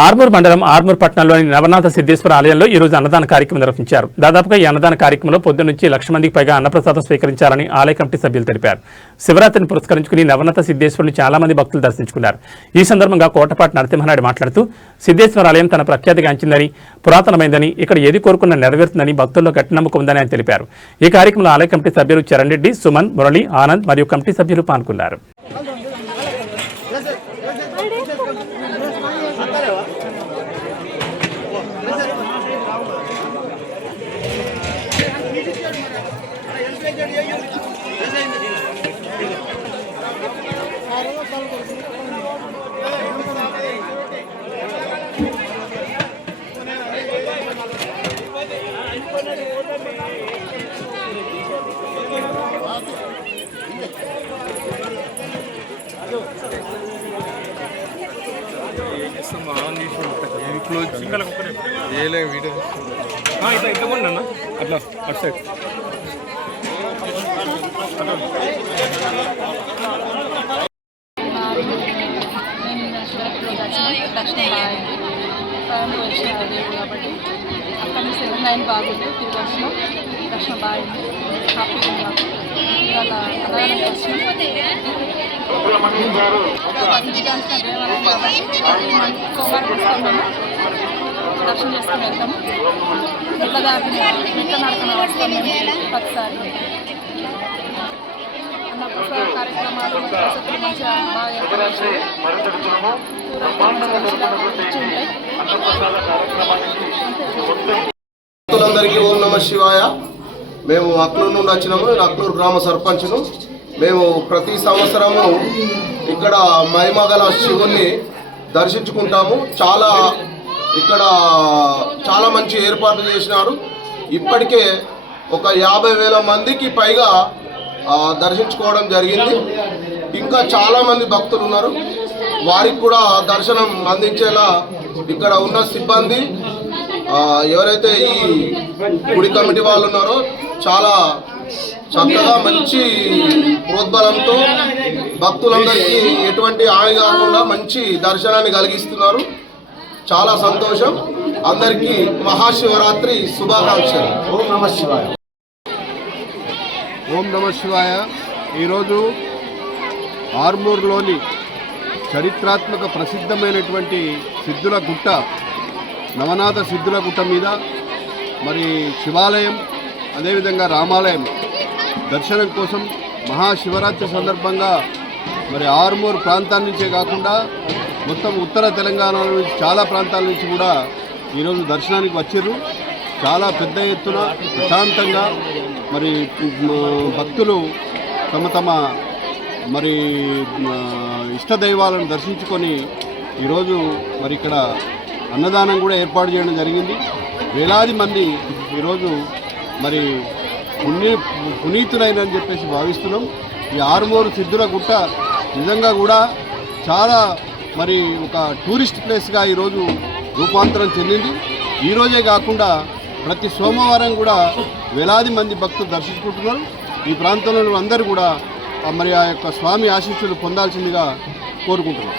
ఆర్మూర్ మండలం ఆర్మూర్ పట్టణంలోని నవనాథ సిద్ధేశ్వర ఆలయంలో ఈ రోజు అన్నదాన కార్యక్రమం నిర్వహించారు. దాదాపుగా ఈ అన్నదాన కార్యక్రమంలో పొద్దు నుంచి 1,00,000 మందికి పైగా అన్నప్రసాదం స్వీకరించాలని ఆలయ కమిటీ సభ్యులు తెలిపారు. శివరాత్రిని పురస్కరించుకుని నవనాథ సిద్ధేశ్వరుని చాలా మంది భక్తులు దర్శించుకున్నారు. ఈ సందర్భంగా కోటపాటి నరసింహనాయుడు మాట్లాడుతూ సిద్ధేశ్వర ఆలయం తన ప్రఖ్యాతిగాంచిందని, పురాతనమైందని, ఇక్కడ ఏది కోరుకున్న నెరవేరుతుందని భక్తుల్లో గట్టి నమ్మకం ఉందని ఆయన తెలిపారు. ఈ కార్యక్రమంలో ఆలయ కమిటీ సభ్యులు చరణ్ రెడ్డి, సుమన్, మురళి, ఆనంద్ మరియు కమిటీ సభ్యులు పాల్గొన్నారు. అట్లా అటు సైడ్ కాబట్టి అక్కడ 7-9 బాగుంది. తిరిగి వచ్చిన దర్శనం బాగుంది. హ్యాపీగా మాకు ఇవాళ అన్నదానం దర్శనం సోమవారం వస్తాము, దర్శనం చేసుకుని వెళ్తాము. మెట్ల నడకన వస్తాం మేము ప్రతిసారి. అన్నప్రసాద కార్యక్రమాలు మంచిగా బాగా ఏర్పాటు భక్తులందరికీ ఓం నమ శివాయ. మేము అక్నూరు నుండి వచ్చినాము. నేను అక్నూరు గ్రామ సర్పంచ్ను. మేము ప్రతి సంవత్సరము ఇక్కడ మహిమగల శివుణ్ణి దర్శించుకుంటాము. ఇక్కడ చాలా మంచి ఏర్పాట్లు చేసినారు. ఇప్పటికే ఒక 50,000 మందికి పైగా దర్శించుకోవడం జరిగింది. ఇంకా చాలామంది భక్తులు ఉన్నారు. వారికి కూడా దర్శనం అందించేలా ఇక్కడ ఉన్న సిబ్బంది, ఎవరైతే ఈ గుడి కమిటీ వాళ్ళు ఉన్నారో చాలా చక్కగా మంచి ప్రోద్బలంతో భక్తులందరికీ ఎటువంటి హాని కాకుండా మంచి దర్శనాన్ని కలిగిస్తున్నారు. చాలా సంతోషం. అందరికీ మహాశివరాత్రి శుభాకాంక్షలు. ఓం నమ శివాయ. ఓం నమ శివాయ. ఈరోజు ఆర్మూర్లోని చరిత్రాత్మక ప్రసిద్ధమైనటువంటి సిద్ధుల గుట్ట, నవనాథ సిద్ధుల గుట్ట మీద మరి శివాలయం, అదేవిధంగా రామాలయం దర్శనం కోసం మహాశివరాత్రి సందర్భంగా మరి ఆర్మూర్ ప్రాంతాల నుంచే కాకుండా మొత్తం ఉత్తర తెలంగాణలో నుంచి చాలా ప్రాంతాల నుంచి కూడా ఈరోజు దర్శనానికి వచ్చిర్రు. చాలా పెద్ద ఎత్తున ప్రశాంతంగా మరి భక్తులు తమ మరి ఇష్టదైవాలను దర్శించుకొని ఈరోజు మరి ఇక్కడ అన్నదానం కూడా ఏర్పాటు చేయడం జరిగింది. వేలాది మంది ఈరోజు మరి పునీతులైనని చెప్పేసి భావిస్తున్నాం. ఈ ఆర్మూరు సిద్ధుల గుట్ట నిజంగా కూడా చాలా మరి ఒక టూరిస్ట్ ప్లేస్గా ఈరోజు రూపాంతరం చెందింది. ఈరోజే కాకుండా ప్రతి సోమవారం కూడా వేలాది మంది భక్తులు దర్శించుకుంటున్నారు. ఈ ప్రాంతంలో అందరూ కూడా మరి ఆ యొక్క స్వామి ఆశీస్సులు పొందాల్సిందిగా కోరుకుంటున్నాం.